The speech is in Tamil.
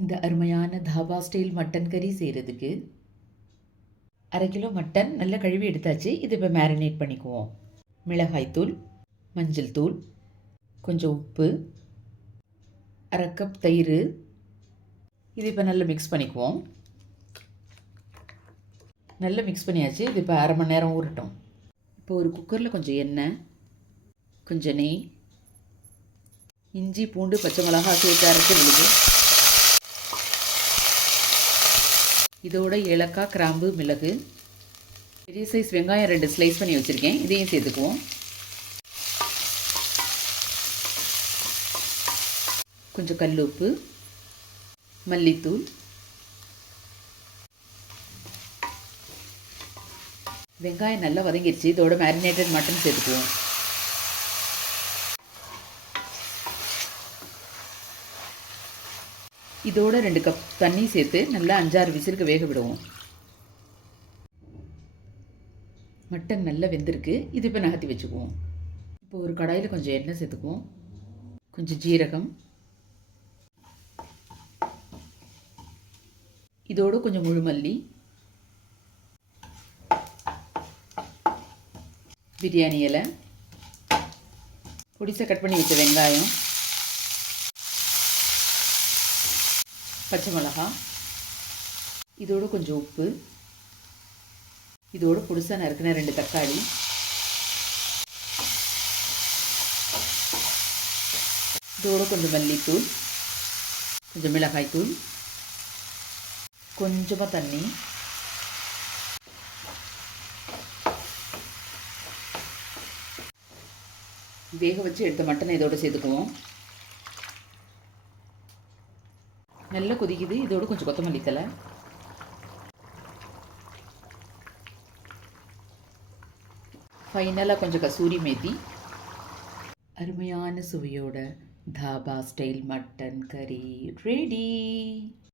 இந்த அருமையான தாபா ஸ்டைல் மட்டன் கறி செய்கிறதுக்கு அரை கிலோ மட்டன் நல்லா கழுவி எடுத்தாச்சு. இது இப்போ மேரினேட் பண்ணிக்குவோம். மிளகாய்த்தூள் மஞ்சள் தூள் கொஞ்சம் உப்பு அரை கப் தயிர். இது இப்போ நல்லா மிக்ஸ் பண்ணிக்குவோம். நல்லா மிக்ஸ் பண்ணியாச்சு. இது இப்போ அரை மணி நேரம் ஊறட்டும். இப்போ ஒரு குக்கரில் கொஞ்சம் எண்ணெய் கொஞ்சம் நெய் இஞ்சி பூண்டு பச்சை மிளகாய் சேர்த்து அரைச்சி விழுது இதோட ஏலக்காய் கிராம்பு மிளகு. பெரிய சைஸ் வெங்காயம் ரெண்டு ஸ்லைஸ் பண்ணி வச்சுருக்கேன். இதையும் சேர்த்துக்குவோம். கொஞ்சம் கல் உப்பு மல்லித்தூள் வெங்காயம் நல்லா வதங்கிடுச்சு இதோட மேரினேட்டட் மட்டன் சேர்த்துக்குவோம். இதோட ரெண்டு கப் தண்ணி சேர்த்து நல்லா அஞ்சாறு விசிலுக்கு வேக விடுவோம். மட்டன் நல்லா வெந்திருக்கு. இது இப்போ நகர்த்தி வச்சுக்குவோம். இப்போ ஒரு கடாயில் கொஞ்சம் எண்ணெய் சேர்த்துக்குவோம். கொஞ்சம் ஜீரகம். இதோட கொஞ்சம் முழுமல்லி பிரியாணி இலை. பொடிசை கட் பண்ணி வச்ச வெங்காயம். பச்சை மிளகா இதோட கொஞ்சம் உப்பு இதோட புதுசாக நறுக்கின ரெண்டு தக்காளி. இதோட கொஞ்சம் மல்லித்தூள் கொஞ்சம் மிளகாய்த்தூள் கொஞ்சமாக தண்ணி. வேக வச்சு எடுத்த மட்டனை இதோட சேர்த்துக்குவோம். நல்லா கொதிக்குது. இதோட கொஞ்சம் கொத்தமல்லி தலை ஃபைனலாக கொஞ்சம் கசூரி மேத்தி. அருமையான சுவையோட தாபா ஸ்டைல் மட்டன் கறி ரெடி